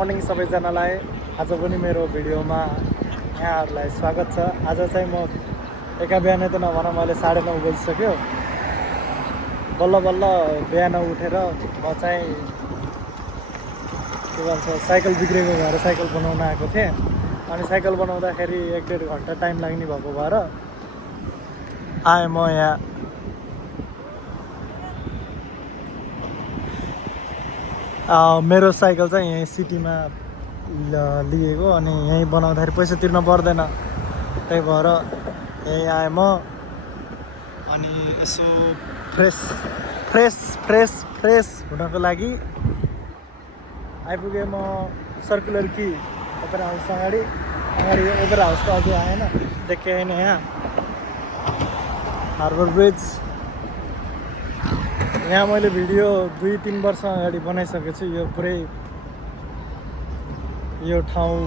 Morning सबैजनालाई। आज पनि मेरो भिडियोमा यहाँहरूलाई स्वागत छ। आज चाहिँ म एका बिहानै त नभन मैले 9:30 बजिसक्यो। बल्ल बल्ल बिहान उठेर म चाहिँ के भन्छ साइकल बिग्रेको भएर साइकल बनाउन आएको थिएँ। अनि साइकल बनाउँदाखेरि 1-1.5 घन्टा टाइम लाग्ने भएको भएर आएँ म यहाँ। मेरो साइकल चाहिँ यहीँ सिटीमा लिएको अनि यहीँ बनाउँदाखेरि पैसा तिर्न पर्दैन, त्यही भएर यहीँ आएँ म। अनि यसो फ्रेस हुनको लागि आइपुगेँ म सर्कुलर की ओपेरा हाउस अगाडि ओपेरा हाउस त अझै आएन, देखेँ होइन यहाँ हार्बर ब्रिज। यहाँ मैले भिडियो 2-3 वर्ष अगाडि बनाइसकेको छु यो पुरै यो ठाउँ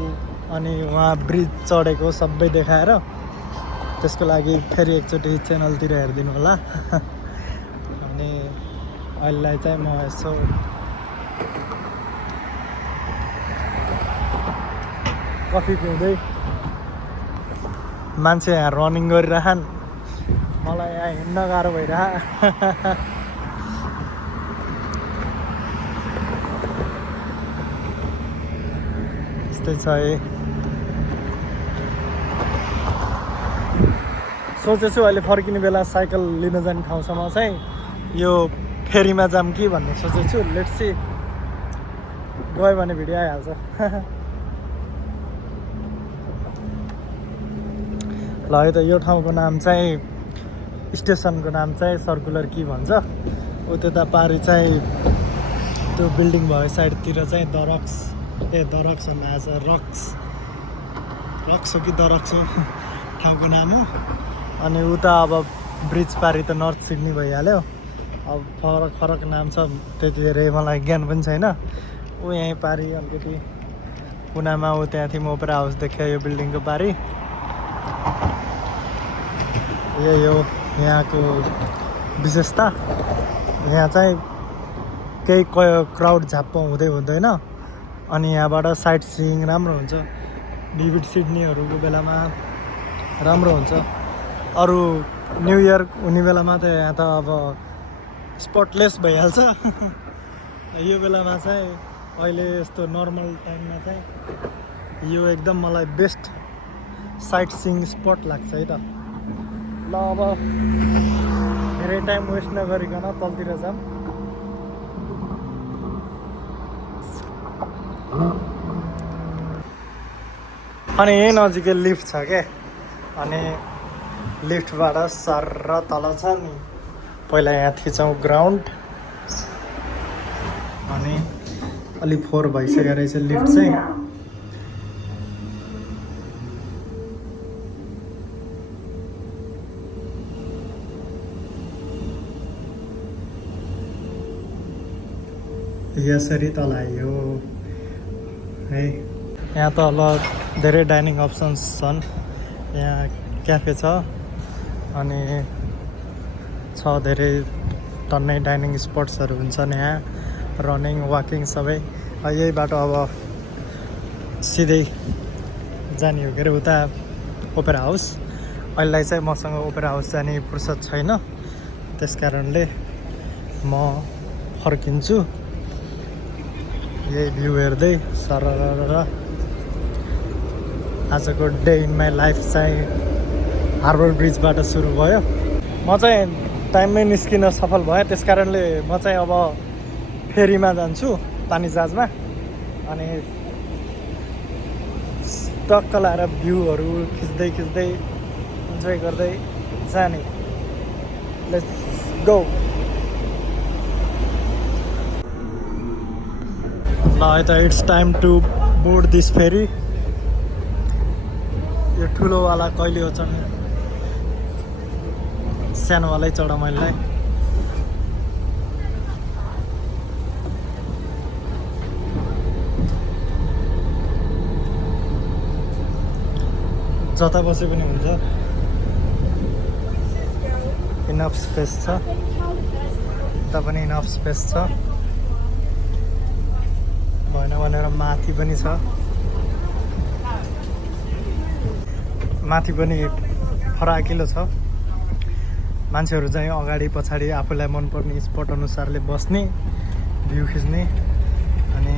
अनि वहाँ ब्रिज चढेको सबै देखाएर। त्यसको लागि फेरि एकचोटि च्यानलतिर हेरिदिनु होला। अनि अहिलेलाई चाहिँ म यसो कफी पिउँदै मान्छे यहाँ रनिङ गरिरहन्, मलाई यहाँ हिँड्न गाह्रो भइरह। यस्तै छ है। सोचेछु अहिले फर्किने बेला साइकल लिन जाने ठाउँसम्म चाहिँ यो फेरीमा जाम कि भन्ने सोचेछु। लेट्स सी, गयो भने भिडियो आइहाल्छ। ल है त, यो ठाउँको नाम चाहिँ स्टेसनको नाम चाहिँ सर्कुलर की भन्छ। त्यता पारि चाहिँ त्यो बिल्डिङ भएको साइडतिर चाहिँ द रक्स भन्दा आज रक्स हो कि द रक्स हो ठाउँको नाम हो। अनि उता अब ब्रिज पारि त नर्थ सिडनी भइहाल्यो। अब फरक नाम छ, त्यति धेरै मलाई ज्ञान पनि छैन। यहीँ पारि अलिकति कुनामा त्यहाँ थियौँ ओपेरा हाउस देख्यो यो बिल्डिङको पारि। यही हो यहाँको विशेषता। यहाँ चाहिँ केही क्राउड झाप्प हुँदैन। अनि यहाँबाट साइट सिइङ राम्रो हुन्छ। भिभिड सिडनीहरूको बेलामा राम्रो हुन्छ। अरू न्यु इयर हुने बेलामा त यहाँ त अब स्पटलेस भइहाल्छ। यो बेलामा चाहिँ अहिले यस्तो नर्मल टाइममा चाहिँ यो एकदम मलाई बेस्ट साइट सिइङ स्पट लाग्छ है त। ल अब धेरै टाइम वेस्ट नगरिकन तलतिर जाऊँ। अनि यही नजिकै लिफ्ट छ क्या। अनि लिफ्टबाट सर तल छ नि, पहिला यहाँ थिचौँ ग्राउन्ड। अनि अलि 4 भइसक्यो रहेछ लिफ्ट चाहिँ। यसरी तल आयो है। यहाँ तल धेरै डाइनिङ अप्सन्स छन्। यहाँ क्याफे छ अनि धेरै टन्नै डाइनिङ स्पट्सहरू हुन्छन् यहाँ, रनिङ वाकिङ सबै। यही बाटो अब सिधै जाने हो के अरे उता ओपेरा हाउस। अहिलेलाई चाहिँ मसँग ओपेरा हाउस जाने फुर्सद छैन, त्यस कारणले म फर्किन्छु। यही भ्यू हेर्दै सर आजको डे इन माई लाइफ चाहिँ हार्बर ब्रिजबाट सुरु भयो। म चाहिँ टाइममै निस्किन सफल भएँ, त्यस कारणले म चाहिँ अब फेरीमा जान्छु, पानी जहाजमा। अनि टक्क लाएर भ्यूहरू खिच्दै इन्जोय गर्दै जाने। Let's go. ल है त, it's time to board this ferry. यो ठुलोवाला कहिले हो चढ्ने, सानोवालै चढाउँ मैले। जता बसे पनि हुन्छ, इनफ स्पेस छ। उता पनि इनफ स्पेस छ। भएन भनेर माथि पनि छ, माथि पनि फराकिलो छ। मान्छेहरू चाहिँ अगाडि पछाडि आफूलाई मनपर्ने स्पट अनुसारले बस्ने, भ्यू खिच्ने। अनि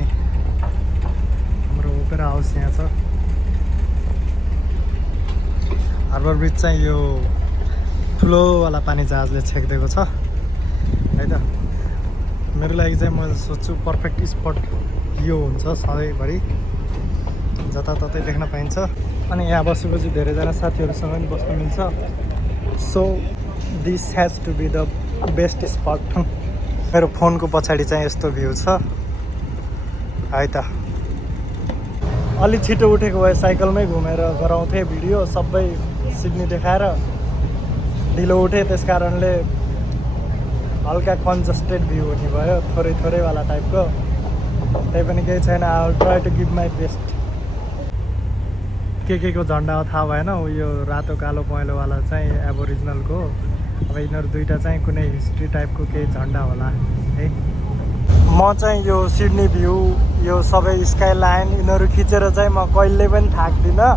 हाम्रो ओपेरा हाउस यहाँ छ। हार्बर ब्रिज चाहिँ यो ठुलोवाला पानी जहाजले छेकिदिएको छ है त। मेरो लागि चाहिँ मैले सोच्छु पर्फेक्ट स्पट यो हुन्छ सधैँभरि, जताततै देख्न पाइन्छ। अनि यहाँ बसेपछि धेरैजना साथीहरूसँग पनि बस्न मिल्छ। So this has to be the best spot. मेरो फोनको पछाडि चाहिँ यस्तो भ्यू छ है त। अलि छिटो उठेको भए साइकलमै घुमेर गराउँथेँ भिडियो, सबै सिडनी देखाएर। ढिलो उठेँ त्यस कारणले हल्का कन्जस्टेड भ्यू हुने भयो, थोरै थोरैवाला टाइपको। त्यही पनि केही छैन, I will try to give my best. के को झन्डा हो थाहा भएन, यो रातो कालो पहेँलोवाला चाहिँ एबोरिजिनलको। अब यिनीहरू दुईवटा चाहिँ कुनै हिस्ट्री टाइपको केही झन्डा होला है। म चाहिँ यो सिडनी भ्यू, यो सबै स्काई लाइन यिनीहरू खिचेर चाहिँ म कहिले पनि थाक्दिनँ।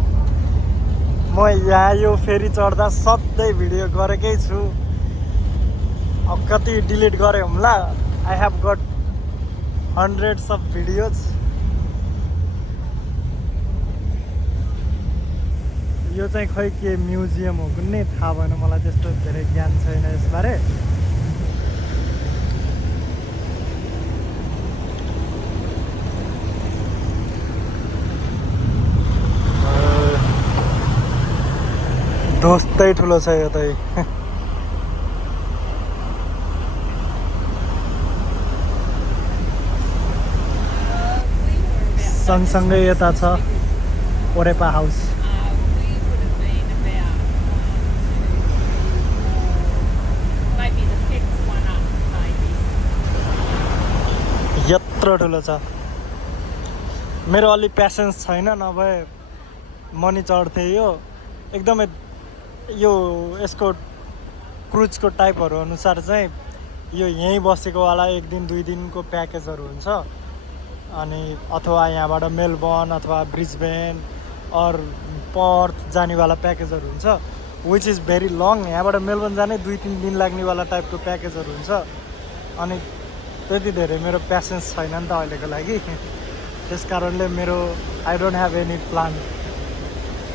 म यहाँ यो फेरि चढ्दा सधैँ भिडियो गरेकै छु। अब कति डिलिट गरेँ होला, I have got hundreds of videos. यो चाहिँ खै के म्युजियम हो कुनै थाहा भएन, मलाई त्यस्तो धेरै ज्ञान छैन यसबारे। दोस्तै ठुलो छ यो त। सँगसँगै यता छ ओरेपा हाउस। यत्रो ठुलो छ। मेरो अलि प्यासेन्स छैन, नभए मनी चढ्थेँ। यो एकदमै यो यसको क्रुजको टाइपहरू अनुसार चाहिँ यो यहीँ बसेकोवाला 1 दिन 2 दिनको प्याकेजहरू हुन्छ। अनि अथवा यहाँबाट मेलबर्न अथवा ब्रिस्बेन और पर्थ जानेवाला प्याकेजहरू हुन्छ, विच इज भेरी लङ। यहाँबाट मेलबर्न जाने 2-3 दिन लाग्नेवाला टाइपको प्याकेजहरू हुन्छ। अनि त्यति धेरै मेरो प्यासेन्स छैन नि त अहिलेको लागि। त्यस कारणले मेरो I don't have any plan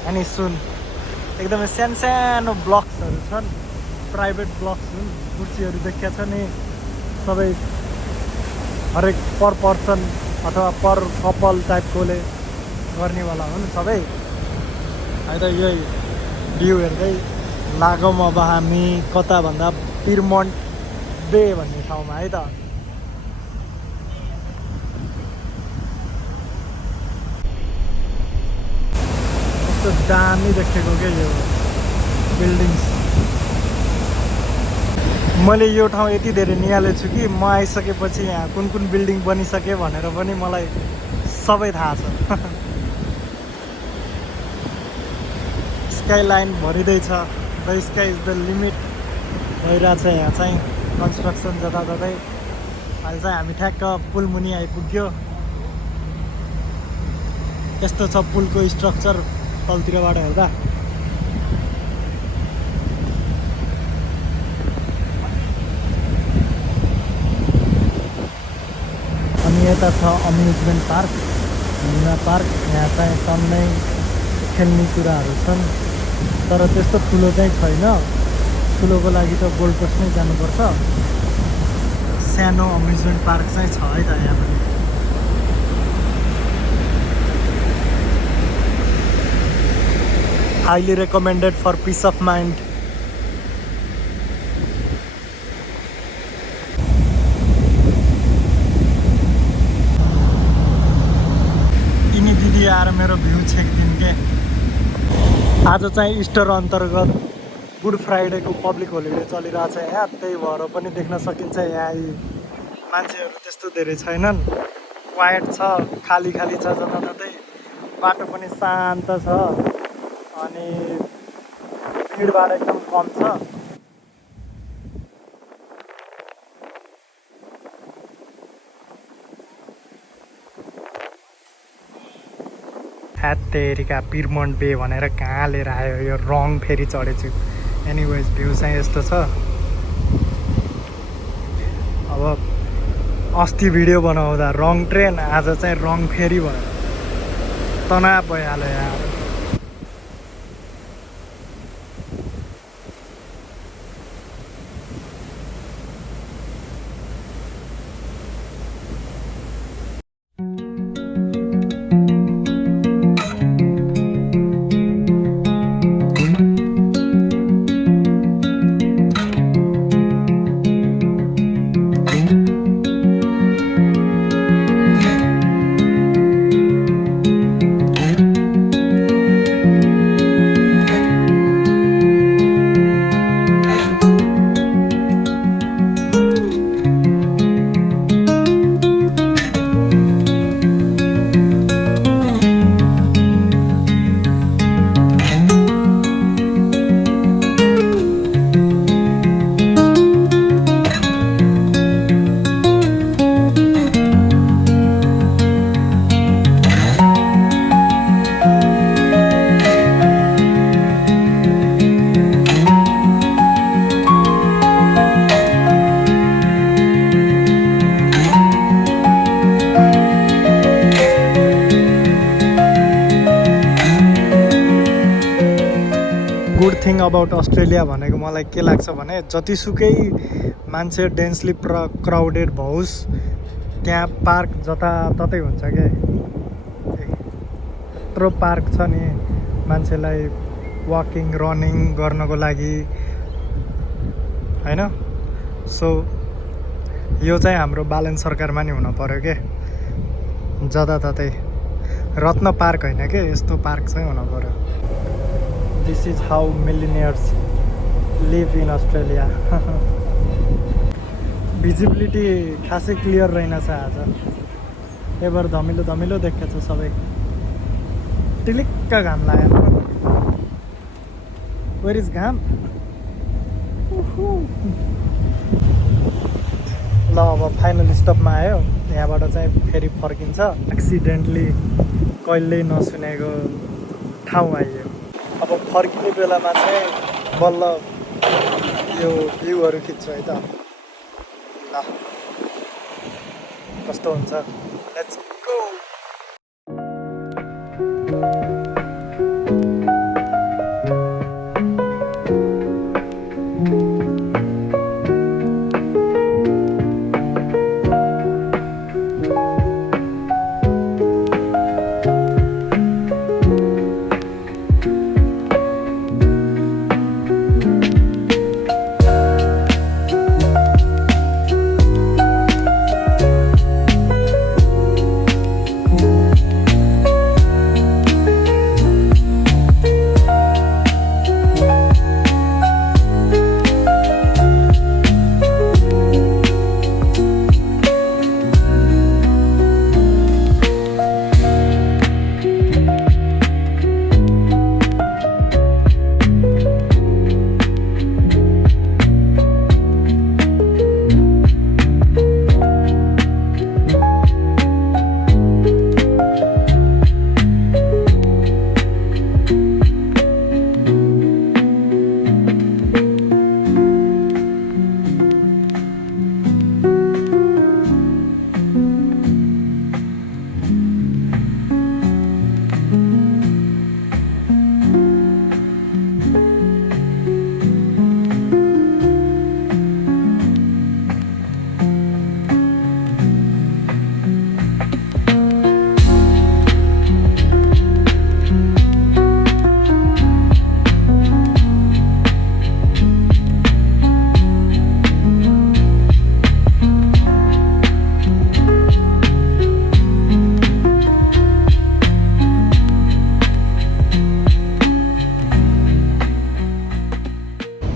any soon. एकदमै सानो सानो ब्लक्सहरू छन्, प्राइभेट ब्लक्स हुन्। कुर्सीहरू देखिया छ नि, सबै हरेक पर पर्सन अथवा पर कपल टाइपकोले गर्नेवाला हुन् सबै है त। यही भ्यू हेर्दै लागौँ अब हामी कता भन्दा पिरमन्ट बे भन्ने ठाउँमा है त। कस्तो दामी देखेको क्या यो बिल्डिङ्स। मैले यो ठाउँ यति धेरै निहालेछु कि म आइसकेपछि यहाँ कुन कुन बिल्डिङ बनिसके भनेर पनि मलाई सबै थाहा छ। स्काई लाइन भरिँदैछ, the sky is the limit भइरहेछ यहाँ चाहिँ कन्स्ट्रक्सन जताततै। अहिले चाहिँ हामी ठ्याक्क पुल मुनि आइपुग्यो। यस्तो छ पुलको स्ट्रक्चर तलतिरबाट हेर्दा। अनि यता छ अम्युजमेन्ट पार्क, लुना पार्क। यहाँ चाहिँ टन्नै खेल्ने कुराहरू छन्, तर त्यस्तो ठुलो चाहिँ छैन। ठुलोको लागि त गोल्ड कोस्ट नै जानुपर्छ। सानो अम्युजमेन्ट पार्क चाहिँ छ है त यहाँ पनि। Highly recommended for peace of mind. यिनी दिदी आएर मेरो भ्यू छेकिदिन् के। आज चाहिँ इस्टर अन्तर्गत गुड फ्राइडेको पब्लिक होलिडे चलिरहेछ यहाँ, त्यही भएर पनि देख्न सकिन्छ यहाँ मान्छेहरू त्यस्तो धेरै छैनन्। क्वाइट छ, खाली खाली छ जताततै। बाटो पनि शान्त छ अनि भिडभाड एकदम कम छ। ह्यातेरिका पिरमन्ट बे भनेर कहाँ लिएर आयो यो रङ फेरि चढेछु एनिवेज भ्यू चाहिँ यस्तो छ अब अस्ति भिडियो बनाउँदा रङ ट्रेन आज चाहिँ रङ फेरि भयो तनाव भइहाल्यो यार गुड थिङ अबाउट अस्ट्रेलिया भनेको मलाई के लाग्छ भने जतिसुकै मान्छे डेन्सली क्राउडेड भओस् त्यहाँ पार्क जताततै हुन्छ क्या यत्रो पार्क छ नि मान्छेलाई वाकिङ रनिङ गर्नको लागि होइन सो यो चाहिँ हाम्रो बालन सरकारमा नि हुन पर्यो के जताततै रत्न पार्क होइन के यस्तो पार्क चाहिँ हुन पर्यो This is how millionaires live in Australia. Visibility खासै क्लियर रहेनछ आज एबर धमिलो धमिलो देखेको छ सबै टिलिक्क घाम लाग्यो वेयर इज घाम ल अब फाइनल स्टपमा आयो यहाँबाट चाहिँ फेरि फर्किन्छ एक्सिडेन्टली कहिल्यै नसुनेको ठाउँ आइयो अब फर्किने बेलामा चाहिँ बल्ल यो भ्यूहरू खिच्छु है त ल कस्तो हुन्छ लेट्स गो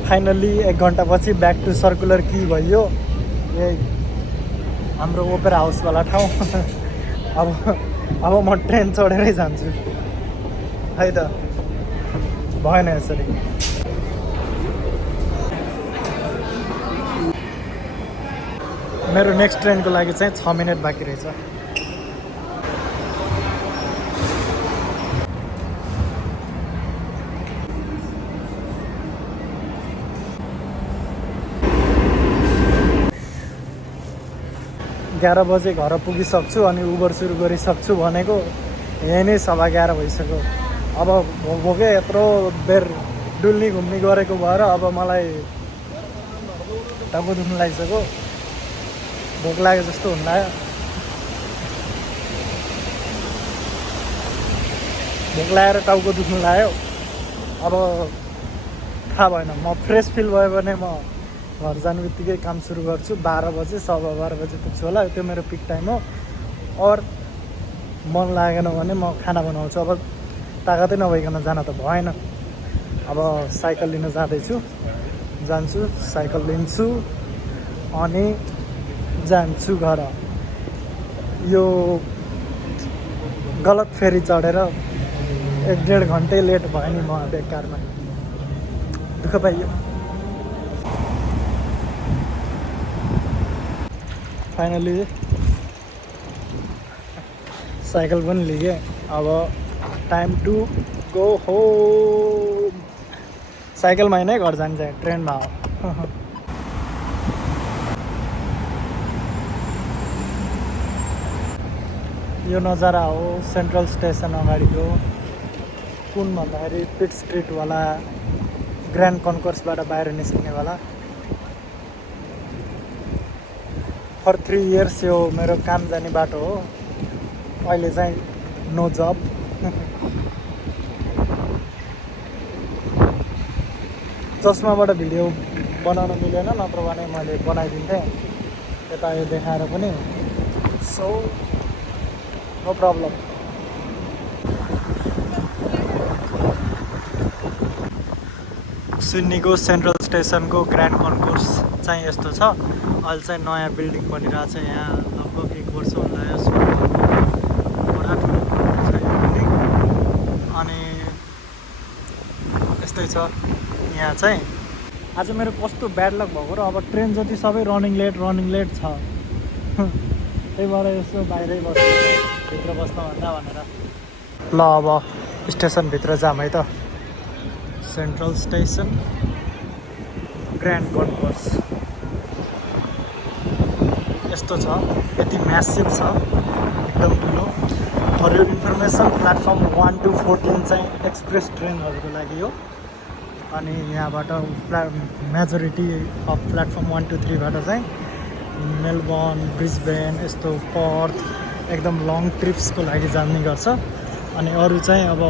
फाइनली 1 घन्टापछि ब्याक टु सर्कुलर की भयो यही हाम्रो ओपेरा हाउसवाला ठाउँ अब म ट्रेन चढेरै जान्छु है त भएन यसरी मेरो नेक्स्ट ट्रेनको लागि चाहिँ 6 मिनेट बाँकी रहेछ 11 बजे घर पुगिसक्छु अनि उबर सुरु गरिसक्छु भनेको यही नै 11:15 भइसक्यो। अब भोकै यत्रो बेर डुल्नी घुम्नी गरेको भएर अब मलाई टाउको दुख्न लागिसक्यो, भोक लाग्यो जस्तो हुन लाग्यो। भोक लागेर टाउको दुख्न लाग्यो। अब थाहा भएन, म फ्रेस फिल भयो भने म घर जानु बित्तिकै काम सुरु गर्छु। 12 बजे 12:15 बजे पुग्छु होला, त्यो मेरो पिक टाइम हो। और मन लागेन भने म खाना बनाउँछु। अब तागतै नभइकन जान त भएन। अब साइकल लिन जान्छु, साइकल लिन्छु अनि जान्छु घर। यो गलत फेरि चढेर 1-1.5 घन्टै लेट भयो नि म बेकारमा, दुःख पाइयो। फाइनली साइकल पनि लिएँ। अब टाइम टु गो होम। साइकलमा नै घर जान्छ, ट्रेनमा हो। यो नजारा हो सेन्ट्रल स्टेसन अगाडिको। कुन भन्दाखेरि पिट स्ट्रिटवाला ग्रान्ड कन्कोर्सबाट बाहिर निस्किनेवाला। फर 3 इयर्स यो मेरो काम जाने बाटो हो। अहिले चाहिँ नो जब। चस्माबाट भिडियो बनाउन मिलेन, नत्र भने मैले बनाइदिन्थेँ यता यो देखाएर पनि। So no problem. सिडनीको सेन्ट्रल स्टेसनको ग्रान्ड कन्कोर्स चाहिँ यस्तो छ। अहिले चाहिँ नयाँ बिल्डिङ बनिरहेछ यहाँ। लगभग 1 वर्ष होला बडा ठुलो छ यो बिल्डिङ। अनि यस्तै छ यहाँ चाहिँ। आज मेरो कस्तो ब्याड लक भएको र अब ट्रेन जति सबै रनिङ लेट छ। त्यही भएर यसो बाहिरै बस्नु, भित्र बस्नुभन्दा भनेर। ल अब स्टेसनभित्र जाम है त। सेन्ट्रल स्टेसन ग्रान्ड कन्कोर्स यस्तो छ। यति म्यासिभ छ, एकदम ठुलो। फर यो इन्फर्मेसन, प्लेटफर्म 1 to 14 चाहिँ एक्सप्रेस ट्रेनहरूको लागि हो। अनि यहाँबाट मेजोरिटी अफ प्लेटफर्म 1 to 3 बाट चाहिँ मेलबर्न, ब्रिस्बेन, यस्तो पर्थ एकदम लङ ट्रिप्सको लागि जाने गर्छ। अनि अरू चाहिँ अब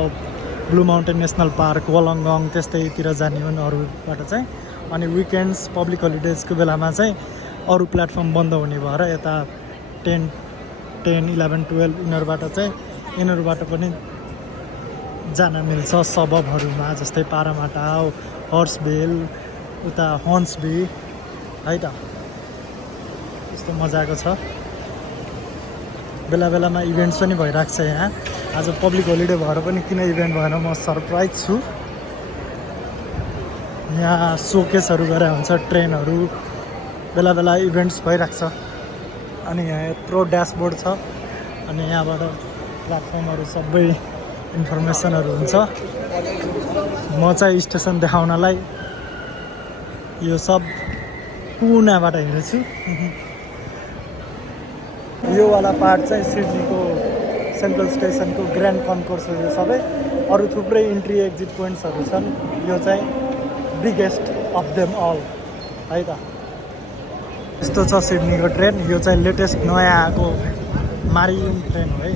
blue mountain national park, Wollongong त्यस्तैतिर जाने हुन् अरूबाट चाहिँ। अनि विकेन्ड्स, पब्लिक हलिडेजको बेलामा चाहिँ अरू प्लेटफर्म बन्द हुने भएर यता 10, 11, 12 यिनीहरूबाट पनि जान मिल्छ सबबहरूमा, जस्तै पारामाटा, हर्सभेल, उता हन्सबी है त। यस्तो मजाको छ। बेला बेलामा इभेन्ट्स पनि भइरहेको छ यहाँ। आज पब्लिक होलिडे भएर पनि किन इभेन्ट भएन म सरप्राइज छु। यहाँ सोकेसहरू गरेर हुन्छ, ट्रेनहरू बेला बेला इभेन्ट्स भइरहेको छ। अनि यहाँ यत्रो ड्यासबोर्ड छ। अनि यहाँबाट प्लेटफर्महरू सबै इन्फर्मेसनहरू हुन्छ। म चाहिँ स्टेसन देखाउनलाई यो सब कुनाबाट हिँड्छु। यो वाला पार्ट चाहिँ सिडनीको सेन्ट्रल स्टेसनको ग्रान्ड कन्कोर्स हो यो सबै। अरू थुप्रै इन्ट्री एक्जिट पोइन्ट्सहरू छन्। यो चाहिँ बिगेस्ट अफ देम अल है त। यस्तो छ सिडनीको ट्रेन। यो चाहिँ लेटेस्ट नयाँ आएको मारियुङ ट्रेन हो है।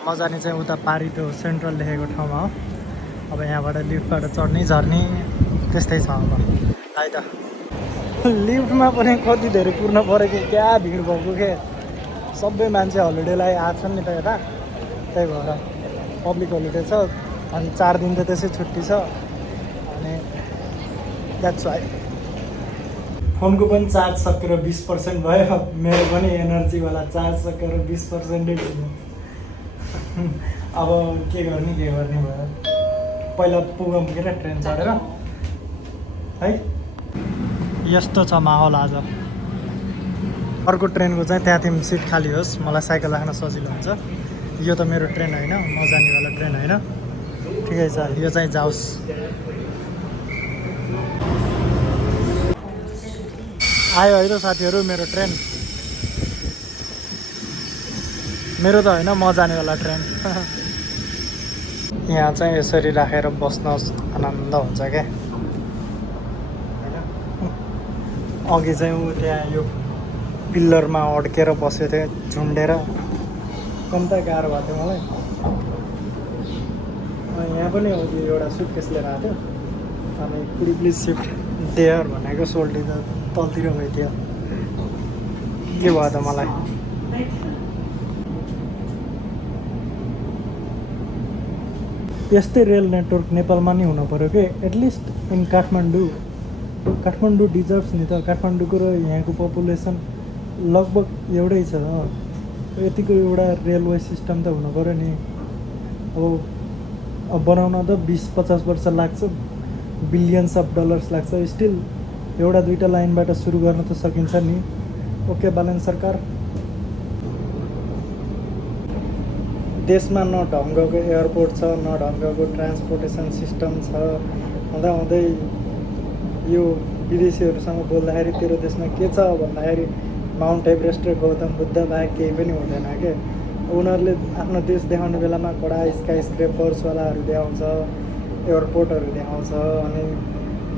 म जाने चाहिँ उता पारी त्यो सेन्ट्रल लेखेको ठाउँमा हो। अब यहाँबाट लिफ्टबाट चढ्ने झर्ने त्यस्तै छ अब है त। लिफ्टमा पनि कति धेरै कुर्न परेको, क्या भिड भएको के। सबै मान्छे हलिडेलाई आएछन् नि त यता, त्यही भएर पब्लिक होलिडे छ। अनि 4 दिन त त्यसै छुट्टी छ। अनि द्याट्स वाइ। फोनको पनि चार्ज सकेर 20% भयो। मेरो पनि एनर्जीवाला चार्ज सकेर 20% भयो। अब के गर्ने भयो। पहिला पुगौँ के ट्रेन चढेर है। यस्तो छ माहौल आज। अर्को ट्रेनको चाहिँ त्यहाँदेखि सिट खाली होस्, मलाई साइकल राख्न सजिलो हुन्छ। यो त मेरो ट्रेन होइन, म जानेवाला ट्रेन होइन। ठिकै छ, यो चाहिँ जाओस्। आयो है त साथीहरू मेरो ट्रेन। मेरो त होइन म जानेवाला ट्रेन यहाँ चाहिँ यसरी राखेर बस्न आनन्द हुन्छ क्या होइन अघि चाहिँ ऊ त्यहाँ यो पिल्लरमा अड्केर बसेको थियो झुन्डेर कम्ता गाह्रो भएको थियो मलाई यहाँ पनि अघि एउटा सुटकेस लिएर आएको थियो अनि कुडी प्लिज सिफ्ट देयर भनेको सोल्टी त तलतिर गइथ्यो के भयो त मलाई यस्तै रेल नेटवर्क नेपालमा नि हुनु पऱ्यो कि एटलिस्ट इन काठमाडौँ डिजर्भ्स नि त काठमाडौँको र यहाँको पपुलेसन लगभग एउटै छ यतिको एउटा रेलवे सिस्टम त हुनु पऱ्यो नि अब बनाउन त 20-50 वर्ष लाग्छ बिलियन्स अफ डलर्स लाग्छ स्टिल एउटा दुईवटा लाइनबाट सुरु गर्न त सकिन्छ नि ओके बालन सरकार देशमा न ढङ्गको एयरपोर्ट छ न ढङ्गको ट्रान्सपोर्टेसन सिस्टम छ हुँदाहुँदै यो विदेशीहरूसँग बोल्दाखेरि तेरो देशमा के छ भन्दाखेरि माउन्ट एभरेस्ट र गौतम बुद्ध बाहेक केही पनि हुँदैन क्या उनीहरूले आफ्नो देश देखाउने बेलामा कडा स्काई स्क्रेपर्सवालाहरू देखाउँछ एयरपोर्टहरू देखाउँछ अनि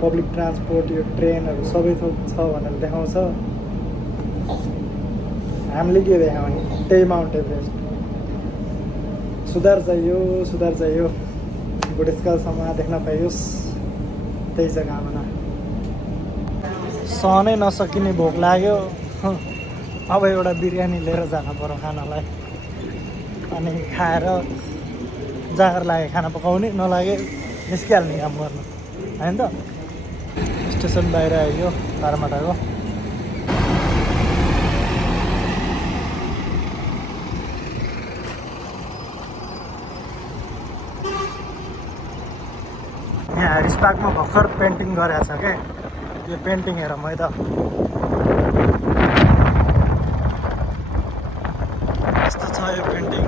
पब्लिक ट्रान्सपोर्ट यो ट्रेनहरू सबै थोक छ भनेर देखाउँछ हामीले के देखाउने त्यही माउन्ट एभरेस्ट सुधार चाहियो बुढेसकालसम्म देख्न पाइयोस् त्यही जग्गामा सहनै नसकिने भोक लाग्यो अब एउटा बिरयानी लिएर जानु पर्यो खानालाई अनि खाएर जाँगर लाग्यो खाना पकाउने नलागे निस्किहाल्ने काम गर्नु होइन त स्टेसन बाहिर आइयो पारमाटाको यहाँ हेरिस पार्कमा भर्खर पेन्टिङ गरेको छ क्या यो पेन्टिङ हेर मै त यस्तो छ यो पेन्टिङ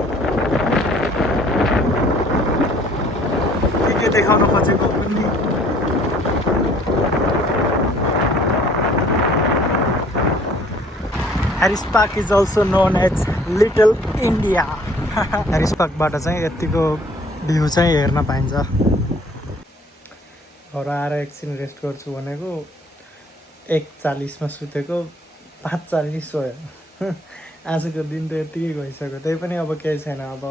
के देखाउन खोजेको पनि Harris park is also known as little India Harris पार्कबाट चाहिँ यतिको भ्यू चाहिँ हेर्न पाइन्छ घर आएर एकछिन रेस्ट गर्छु भनेको 1:40मा सुतेको 5:40 भयो आजको दिन त यत्तिकै गइसक्यो त्यही पनि अब केही छैन अब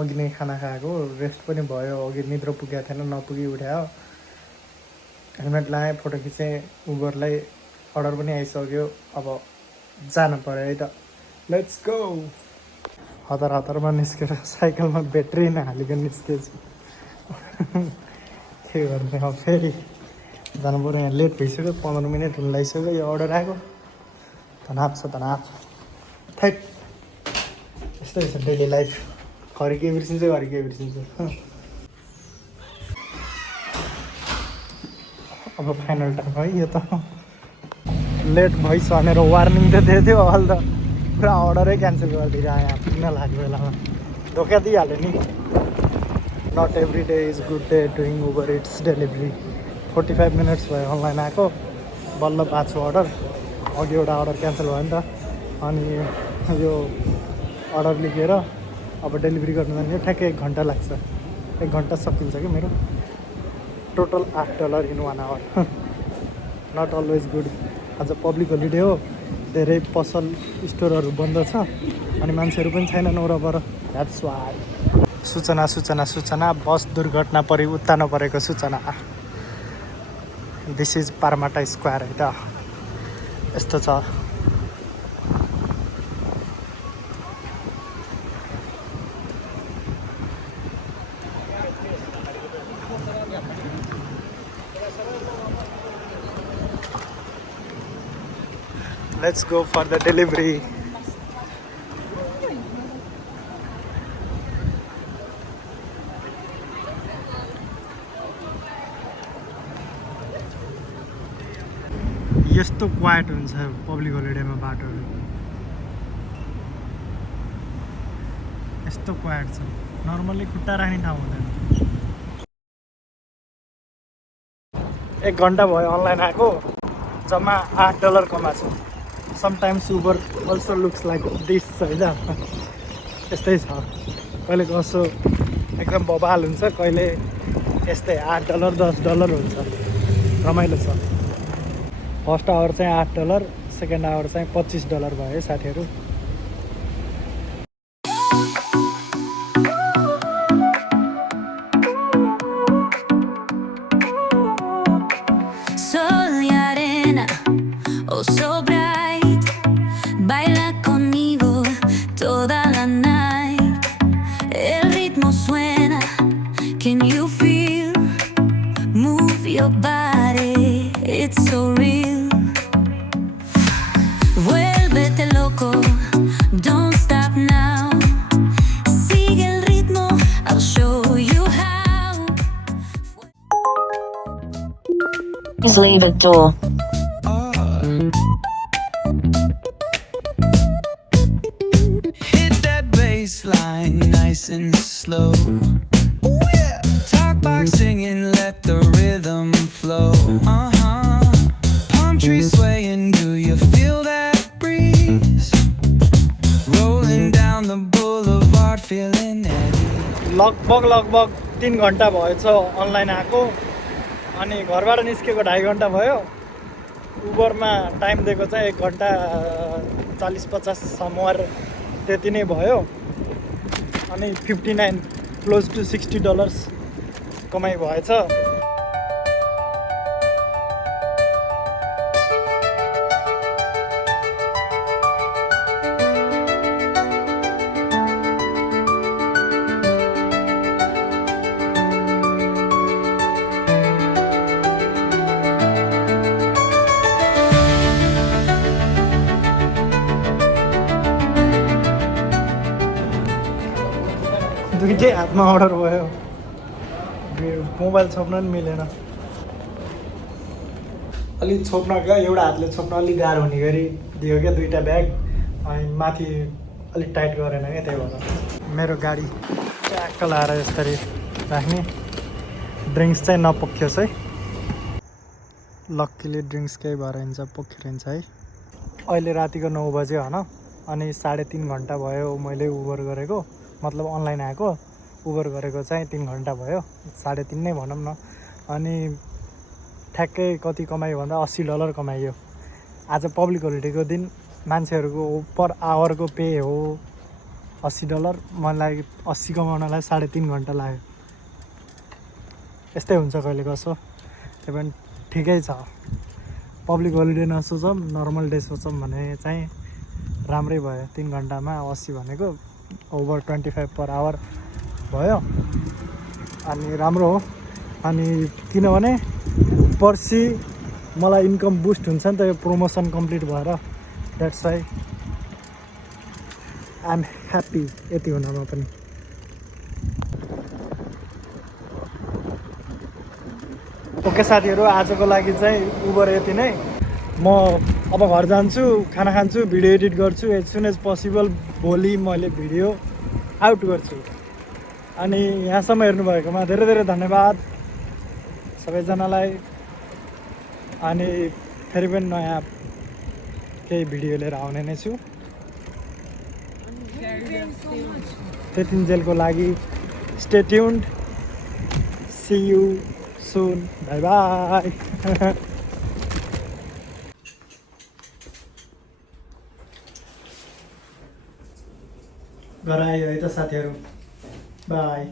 अघि नै खाना खाएको रेस्ट पनि भयो अघि निद्रा पुगेको थिएन नपुगी उठ्यो हेलमेट लगाएँ फोटो खिचेँ उबरलाई अर्डर पनि आइसक्यो अब जानु पऱ्यो है त लेट्स गो हतारमा निस्केर साइकलमा ब्याट्री नहालिकन निस्केछु के गर्ने अब फेरि जानु पऱ्यो यहाँ लेट भइसक्यो 15 मिनट हुन लागिसक्यो यो अर्डर आएको तनाव छ थैट यस्तै छ डेली लाइफ घरि के बिर्सिन्छ अब फाइनल टाइम है यो त लेट भइस भनेर वार्निङ त दिएको थियो अहिले त पुरा अर्डरै क्यान्सल गरिदिएर यहाँ पुग्न लाग्यो बेलामा धोका दिइहाल्यो नि not every day is good day doing Uber it's delivery 45 minutes भयो अनलाइन आएको बल्ल पाएको छु अर्डर अघि एउटा अर्डर क्यान्सल भयो नि त अनि यो अर्डर लेखेर अब डेलिभरी गर्नु जाने ठ्याक्कै 1 घन्टा लाग्छ 1 घन्टा सकिन्छ कि मेरो total $8 in 1 hour not always good आज पब्लिक होलिडे हो धेरै पसल स्टोरहरू बन्द छ अनि मान्छेहरू पनि छैनन् वरपर द्याट्स वाइ सूचना बस दुर्घटना परि उत्तानो परेको सूचना दिस इज पारमाटा स्क्वायर है त यस्तो छ Let's go for the delivery. यस्तो क्वाइट हुन्छ पब्लिक होलिडेमा बाटोहरू यस्तो क्वाइट छ नर्मल्ली खुट्टा राख्ने ठाउँ हुँदैन 1 घन्टा भयो अनलाइन आएको जम्मा $8 कमाएको छु sometimes Uber also looks like this होइन यस्तै छ कहिले कसो एकदम बबाल हुन्छ कहिले यस्तै $8 $10 हुन्छ रमाइलो छ फर्स्ट आवर चाहिँ $8 सेकेन्ड आवर चाहिँ $25 भयो है साथीहरू Sol y arena, oh so bright, baila conmigo toda la night. El ritmo suena, can you feel? Move your body, it's so real. Vuélvete loco, don't stop now. Sigue el ritmo, I'll show you how. Please leave at door. Hit that bass line nice and slow. Ooh, yeah. Talk box singing, let the rhythm flow. Palm trees swaying, do you feel that breeze? Rolling down the boulevard, feeling at ease. लगभग 3 घन्टा भएछ online आएको अनि घरबाट निस्केको 2.5 घन्टा भयो उबरमा time दिएको चाहिँ 1 घन्टा 40-50 समवेयर त्यति नै भयो अनि 59 क्लोज टु $60 कमाइ भएछ दुईटै हातमा अर्डर भयो मोबाइल छोप्न पनि मिलेन अलि छोप्न एउटा हातले छोप्न अलिक गाह्रो हुने गरी दियो क्या दुईटा ब्याग अनि माथि अलिक टाइट गरेन क्या त्यही भएर मेरो गाडी ट्याक्क लाएर यसरी राख्ने ड्रिङ्क्स चाहिँ नपोखियोस् है लक्कीले ड्रिङ्क्स केही भएर हिँड्छ पोखेर हिँड्छ है अहिले रातिको 9 बज्यो होइन अनि 3.5 घन्टा भयो मैले उबर गरेको मतलब अनलाइन आएको उबर गरेको चाहिँ 3 घन्टा भयो 3.5 नै भनौँ न अनि ठ्याक्कै कति कमायो भन्दा $80 कमाइयो आज पब्लिक होलिडेको दिन मान्छेहरूको पर आवरको पे हो $80 मलाई 80 कमाउनलाई 3.5 घन्टा लाग्यो यस्तै हुन्छ कहिले कसो त्यही पनि ठिकै छ पब्लिक होलिडे नसोचौँ नर्मल डे सोचौँ भने चाहिँ राम्रै भयो 3 घन्टामा 80 भनेको ओभर 25 पर आवर भयो अनि राम्रो हो अनि किनभने पर्सि मलाई इन्कम बुस्ट हुन्छ नि त यो प्रमोसन कम्प्लिट भएर that's why I am happy यति हुनमा पनि ओके साथीहरू आजको लागि चाहिँ उबर यति नै म अब घर जान्छु खाना खान्छु भिडियो एडिट गर्छु एज सुन एज पोसिबल भोलि मैले भिडियो आउट गर्छु अनि यहाँसम्म हेर्नुभएकोमा धेरै धेरै धन्यवाद सबैजनालाई अनि फेरि पनि नयाँ केही भिडियो लिएर आउने नै छु त्यतिन्जेलको लागि stay tuned see you soon bye bye घर आयो है त साथीहरू बाई